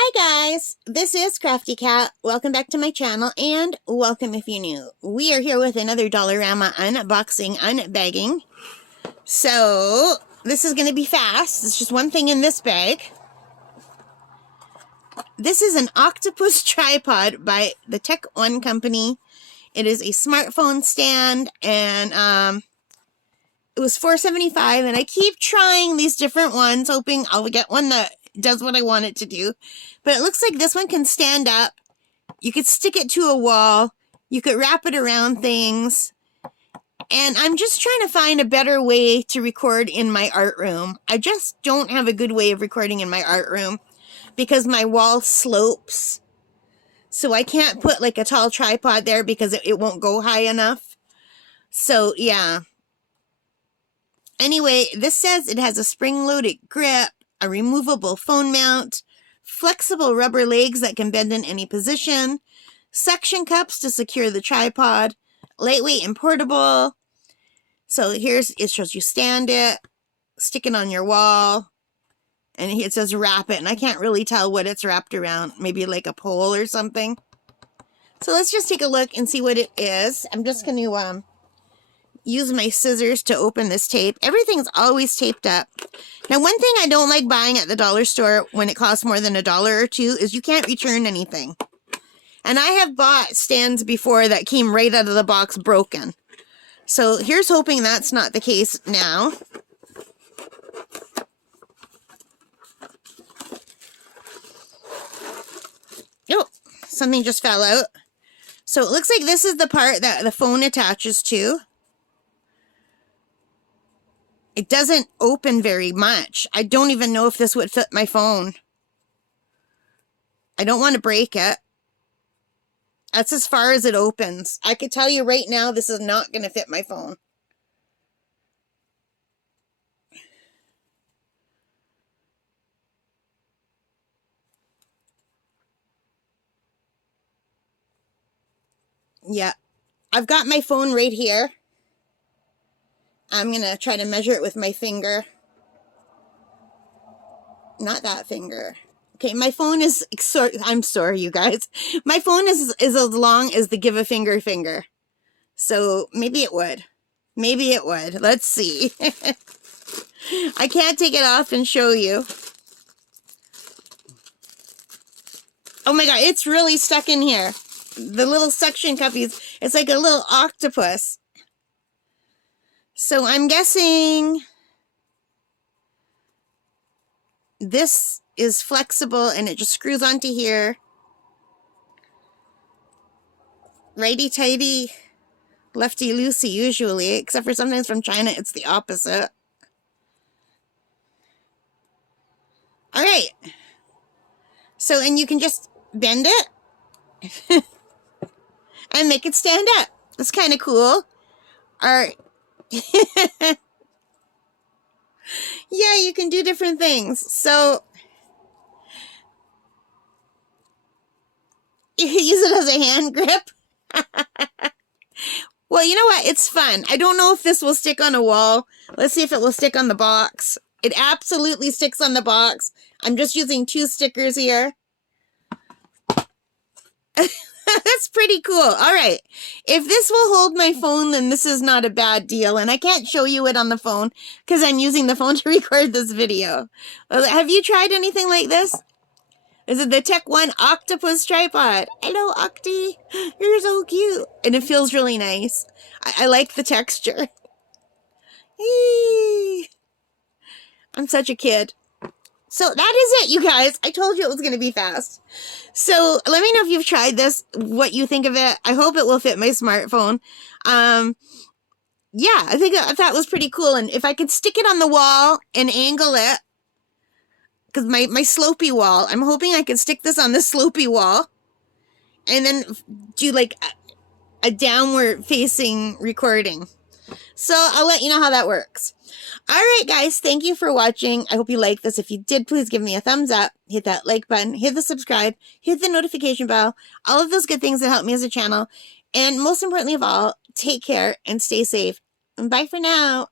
Hi guys, this is Crafty Cat. Welcome back to my channel and welcome if you're new. We are here with another Dollarama unboxing, unbagging. So this is going to be fast. It's just one thing in this bag. This is an Octopus Tripod by the Tech One company. It is a smartphone stand and it was $4.75 and I keep trying these different ones hoping I'll get one that does what I want it to do. But it looks like this one can stand up. You could stick it to a wall. You could wrap it around things. And I'm just trying to find a better way to record in my art room. I just don't have a good way of recording in my art room because my wall slopes. So I can't put like a tall tripod there because it won't go high enough. So yeah. Anyway, this says it has a spring-loaded grip, a removable phone mount, flexible rubber legs that can bend in any position, suction cups to secure the tripod, lightweight and portable. So it shows you stand it, stick it on your wall, and it says wrap it, and I can't really tell what it's wrapped around, maybe like a pole or something. So let's just take a look and see what it is. I'm just going to use my scissors to open this tape. Everything's always taped up. Now, one thing I don't like buying at the dollar store when it costs more than $1 or $2 is you can't return anything. And I have bought stands before that came right out of the box broken. So here's hoping that's not the case now. Oh, something just fell out. So it looks like this is the part that the phone attaches to. It doesn't open very much. I don't even know if this would fit my phone. I don't want to break it. That's as far as it opens. I could tell you right now this is not going to fit my phone. Yeah. I've got my phone right here. I'm going to try to measure it with my finger. Not that finger. Okay, my phone is, I'm sorry, you guys. My phone is as long as the give a finger finger. So maybe it would. Maybe it would. Let's see. I can't take it off and show you. Oh my God, it's really stuck in here. The little suction cuppies, it's like a little octopus. So I'm guessing this is flexible and it just screws onto here. Righty-tighty, lefty-loosey usually, except for sometimes from China it's the opposite. All right. So, and you can just bend it and make it stand up. It's kind of cool. All right. Yeah, you can do different things. So you can use it as a hand grip. Well, you know what? It's fun. I don't know if this will stick on a wall. Let's see if it will stick on the box. It absolutely sticks on the box. I'm just using 2 stickers here. That's pretty cool. All right. If this will hold my phone, then this is not a bad deal. And I can't show you it on the phone because I'm using the phone to record this video. Have you tried anything like this? Is it the Tech One Octopus Tripod? Hello, Octy. You're so cute. And it feels really nice. I like the texture. Eee. I'm such a kid. So that is it, you guys. I told you it was going to be fast. So let me know if you've tried this, what you think of it. I hope it will fit my smartphone. Yeah, I thought it was pretty cool. And if I could stick it on the wall and angle it, because my slopey wall, I'm hoping I could stick this on the slopey wall and then do like a downward facing recording. So I'll let you know how that works. All right, guys, thank you for watching. I hope you liked this. If you did, please give me a thumbs up, hit that like button, hit the subscribe, hit the notification bell, all of those good things that help me as a channel. And most importantly of all, take care and stay safe. And bye for now.